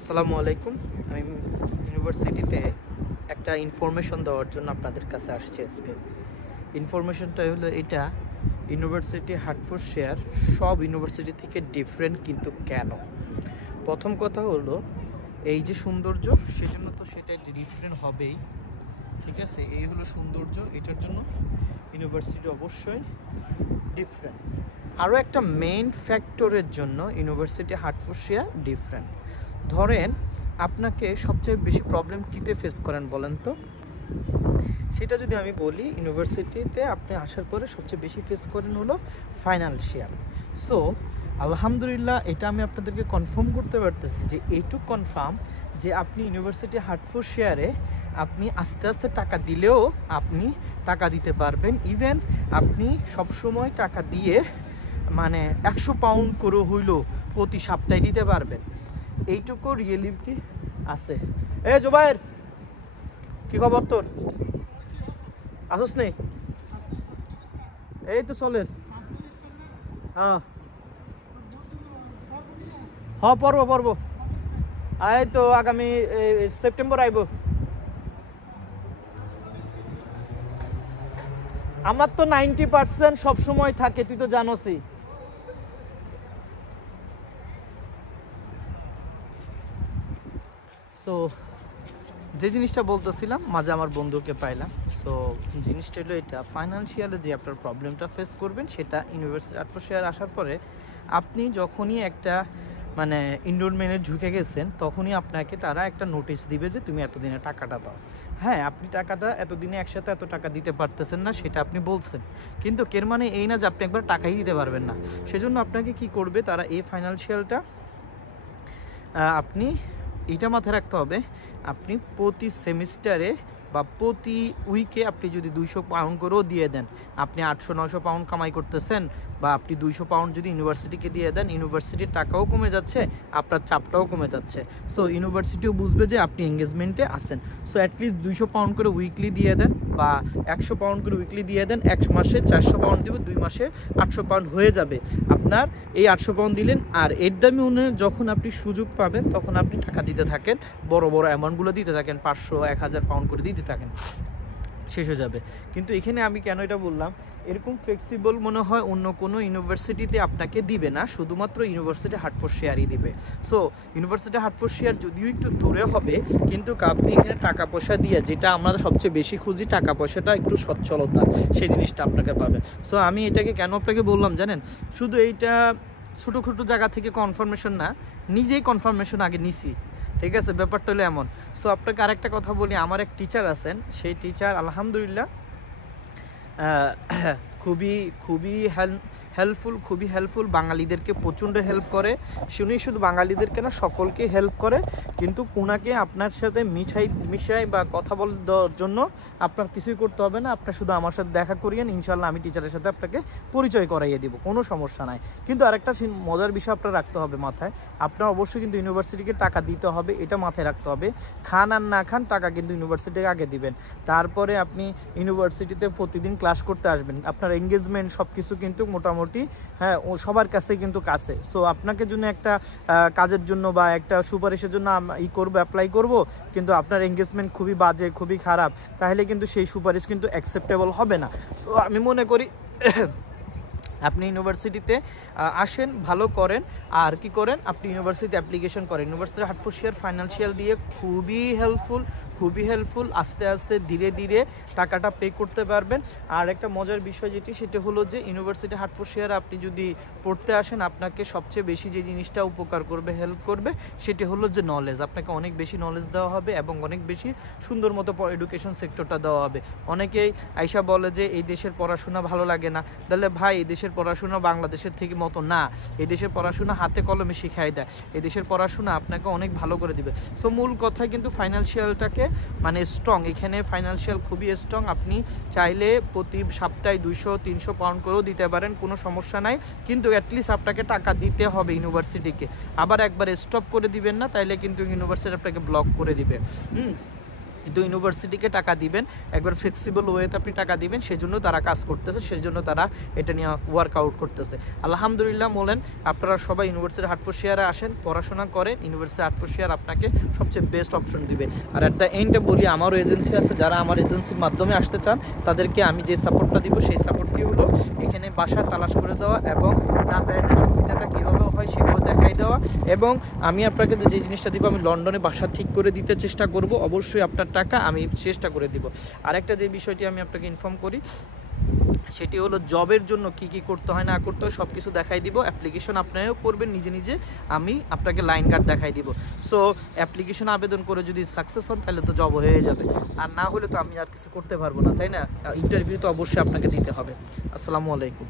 আসসালামু আলাইকুম। আমি ইউনিভার্সিটিতে একটা ইনফরমেশন দেওয়ার জন্য আপনাদের কাছে আসছি আজকে। ইনফরমেশনটা হলো এটা, ইউনিভার্সিটি হার্টফোর্ডশায়ার সব ইউনিভার্সিটি থেকে ডিফারেন্ট, কিন্তু কেন? প্রথম কথা হলো এই যে সৌন্দর্য, সেজন্য তো সেটা ডিফারেন্ট হবেই, ঠিক আছে? এই হলো সৌন্দর্য, এটার জন্য ইউনিভার্সিটি অবশ্যই ডিফারেন্ট। আরও একটা মেইন ফ্যাক্টরের জন্য ইউনিভার্সিটি হার্টফোর্ডশায়ার ডিফারেন্ট। ধরেন আপনাকে সবচেয়ে বেশি প্রবলেম কীতে ফেস করেন বলেন তো? সেটা যদি আমি বলি, ইউনিভার্সিটিতে আপনি আসার পরে সবচেয়ে বেশি ফেস করেন হলো ফাইনান্সিয়াল। সো আলহামদুলিল্লাহ, এটা আমি আপনাদেরকে কনফার্ম করতে পারতেছি যে এইটুক কনফার্ম যে আপনি ইউনিভার্সিটি হার্টফোর্ডশায়ারে আপনি আস্তে আস্তে টাকা দিলেও আপনি টাকা দিতে পারবেন। ইভেন আপনি সবসময় টাকা দিয়ে মানে 100 পাউন্ড করে হইলেও প্রতি সপ্তাহে দিতে পারবেন, এইটুকু রিয়েলিটি আছে। এ জুবাইর, কি খবর তোর? আসস নেই? এই তো চলের। হ্যাঁ হ্যাঁ, পড়ব। এই তো আগামী সেপ্টেম্বর আইব। আমার তো 90% সবসময় থাকে, তুই তো জানোসই। সো যে জিনিসটা বলতেছিলাম, মাঝে আমার বন্ধুকে পাইলাম। সো জিনিসটা হলো এটা, ফাইনান্সিয়ালে যে আপনার প্রবলেমটা ফেস করবেন সেটা ইউনিভার্সিটি হার্টফোর্ডশায়ার আসার পরে আপনি যখনই একটা মানে এনরোলমেন্টে ঢুকে গেছেন, তখনই আপনাকে তারা একটা নোটিশ দিবে যে তুমি এতদিনে টাকাটা দাও। হ্যাঁ, আপনি টাকাটা এতদিনে একসাথে এত টাকা দিতে পারতেছেন না, সেটা আপনি বলছেন, কিন্তু এর মানে এই না যে আপনি একবার টাকাই দিতে পারবেন না। সেজন্য আপনাকে কি করবে তারা, এই ফাইনান্সিয়ালটা আপনি এটা মাথায় রাখতে হবে, আপনি প্রতি সেমিস্টারে বা প্রতি উইকে আপনি যদি 200 পাউন্ড করেও দিয়ে দেন, আপনি 800-900 পাউন্ড কামাই করতেছেন, বা আপনি 200 পাউন্ড যদি ইউনিভার্সিটিকে দিয়ে দেন, ইউনিভার্সিটির টাকাও কমে যাচ্ছে, আপনার চাপটাও কমে যাচ্ছে। সো ইউনিভার্সিটিও বুঝবে যে আপনি এঙ্গেজমেন্টে আছেন। সো অ্যাটলিস্ট 200 পাউন্ড করে উইকলি দিয়ে দেন, বা 100 পাউন্ড করে উইকলি দিয়ে দেন। 1 মাসে 400 পাউন্ড দেবে, 2 মাসে 800 পাউন্ড হয়ে যাবে আপনার। এই 800 পাউন্ড দিলেন, আর এর দামে অনুযায়ী যখন আপনি সুযোগ পাবেন তখন আপনি টাকা দিতে থাকেন, বড় বড় অ্যামাউন্টগুলো দিতে থাকেন, 500-1000 পাউন্ড করে দিতে থাকেন, শেষ হয়ে যাবে। কিন্তু এখানে আমি কেন এটা বললাম, এরকম ফ্লেক্সিবল মনে হয় অন্য কোনো ইউনিভার্সিটিতে আপনাকে দিবে না, শুধুমাত্র ইউনিভার্সিটি হার্টফোর্ডশায়ারই দিবে। সো ইউনিভার্সিটি হার্টফোর্ডশায়ার যদিও একটু দূরে হবে, কিন্তু আপনি এখানে টাকা পয়সা দিয়ে, যেটা আমরা সবচেয়ে বেশি খুঁজি, টাকা পয়সাটা একটু সচ্ছলতা, সেই জিনিসটা আপনাকে পাবেন। সো আমি এটাকে কেন আপনাকে বললাম জানেন? শুধু এইটা ছোটো ছোটো জায়গা থেকে কনফার্মেশন না, নিজেই কনফার্মেশন আগে নিছি, ঠিক আছে? ব্যাপারটা হলো এমন। সো আপনাকে আরেকটা কথা বলি, আমার এক টিচার আছেন, সেই টিচার আলহামদুলিল্লাহ খুবই খুবই হেল্পফুল, বাঙালিদেরকে প্রচণ্ড হেল্প করে। শুধু বাঙালিদেরকে না, সকলকে হেল্প করে। কিন্তু ওনাকে আপনার সাথে মিশাই বা কথা বলার জন্য আপনার কিছুই করতে হবে না, আপনার শুধু আমার সাথে দেখা করিয়েন, ইনশাল্লাহ আমি টিচারের সাথে আপনাকে পরিচয় করাইয়ে দিব, কোনো সমস্যা নাই। কিন্তু আরেকটা মজার বিষয় আপনার রাখতে হবে মাথায়, আপনার অবশ্যই কিন্তু ইউনিভার্সিটিকে টাকা দিতে হবে, এটা মাথায় রাখতে হবে। খান আর না খান, টাকা কিন্তু ইউনিভার্সিটিকে আগে দিবেন, তারপরে আপনি ইউনিভার্সিটিতে প্রতিদিন ক্লাস করতে আসবেন। আপনার এঙ্গেজমেন্ট সব কিছু কিন্তু মোটামুটি হ্যাঁ সবার কাছে কিন্তু কাছে। সো আপনাকে জন্য একটা কাজের জন্য বা একটা সুপারিশের জন্য অ্যাপ্লাই করব, কিন্তু আপনার এঙ্গেজমেন্ট খুবই বাজে, খুবই খারাপ, তাহলে কিন্তু সেই সুপারিশ কিন্তু অ্যাকসেপ্টেবল হবে না। সো আমি মনে করি আপনি ইউনিভার্সিটিতে আসেন, ভালো করেন, আর কি করেন, আপনি ইউনিভার্সিটিতে অ্যাপ্লিকেশন করেন। ইউনিভার্সিটি হার্টফোর্ডশায়ার ফাইনান্সিয়াল দিয়ে খুবই হেল্পফুল, আস্তে আস্তে ধীরে ধীরে টাকাটা পে করতে পারবেন। আর একটা মজার বিষয় যেটি, সেটা হলো যে ইউনিভার্সিটি হার্টফোর্ডশায়ার আপনি যদি পড়তে আসেন, আপনাকে সবচেয়ে বেশি যে জিনিসটা উপকার করবে, হেল্প করবে, সেটি হলো যে নলেজ। আপনাকে অনেক বেশি নলেজ দেওয়া হবে এবং অনেক বেশি সুন্দর মতো এডুকেশন সেক্টরটা দেওয়া হবে। অনেকেই আইসা বলে যে এই দেশের পড়াশোনা ভালো লাগে না, তাহলে ভাই এই দেশের পড়াশোনা বাংলাদেশের থেকে মতো না, এই দেশের পড়াশোনা হাতে কলমে শিখাই দেয়, এই দেশের পড়াশোনা আপনাকে অনেক ভালো করে দিবে। সো মূল কথা কিন্তু ফাইনান্সিয়ালটাকে মানে স্ট্রং, এখানে ফাইনান্সিয়াল খুবই স্ট্রং। আপনি চাইলে প্রতি সপ্তাহে 200-300 পাউন্ড করেও দিতে পারেন, কোনো সমস্যা নাই, কিন্তু অ্যাটলিস্ট আপনাকে টাকা দিতে হবে ইউনিভার্সিটিকে। আবার একবার স্টপ করে দিবেন না, তাইলে কিন্তু ইউনিভার্সিটি আপনাকে ব্লক করে দিবে। কিন্তু ইউনিভার্সিটিকে টাকা দিবেন, একবার ফ্লেক্সিবল ওয়েতে আপনি টাকা দিবেন, সেজন্য তারা কাজ করতেছে, সেজন্য তারা এটা নিয়ে ওয়ার্কআউট করতেছে। আলহামদুলিল্লাহ বলেন, আপনারা সবাই ইউনিভার্সিটি হাটফোর্শিয়ারে আসেন, পড়াশোনা করেন, ইউনিভার্সিটি হাটফোর্শিয়ার আপনাকে সবচেয়ে বেস্ট অপশন দিবে। আর অ্যাট দ্য এন্ডে বলি, আমারও এজেন্সি আছে, যারা আমার এজেন্সির মাধ্যমে আসতে চান তাদেরকে আমি যে সাপোর্টটা দিব সেই সাপোর্টটি হলো এখানে বাসা তালাশ করে দেওয়া এবং যাতায়াতের সুবিধাটা কীভাবে হয় সেগুলো দেখাই দেওয়া, এবং আমি আপনাকে যে জিনিসটা দিব, আমি লন্ডনে বাসা ঠিক করে দিতে চেষ্টা করব, অবশ্যই আপনার টাকা আমি চেষ্টা করে দিব। আরেকটা যে বিষয়টি আমি আপনাকে ইনফর্ম করি সেটি হলো জবের জন্য কি কি করতে হয় না করতে হয় সব কিছু দেখাই দিব। অ্যাপ্লিকেশন আপনারাও করবেন নিজে নিজে, আমি আপনাকে লাইন কার্ড দেখাই দিব। সো অ্যাপ্লিকেশন আবেদন করে যদি সাকসেস হন তাহলে তো জব হয়ে যাবে, আর না হলে তো আমি আর কিছু করতে পারবো না, তাই না? ইন্টারভিউ তো অবশ্যই আপনাকে দিতে হবে। আসসালামু আলাইকুম।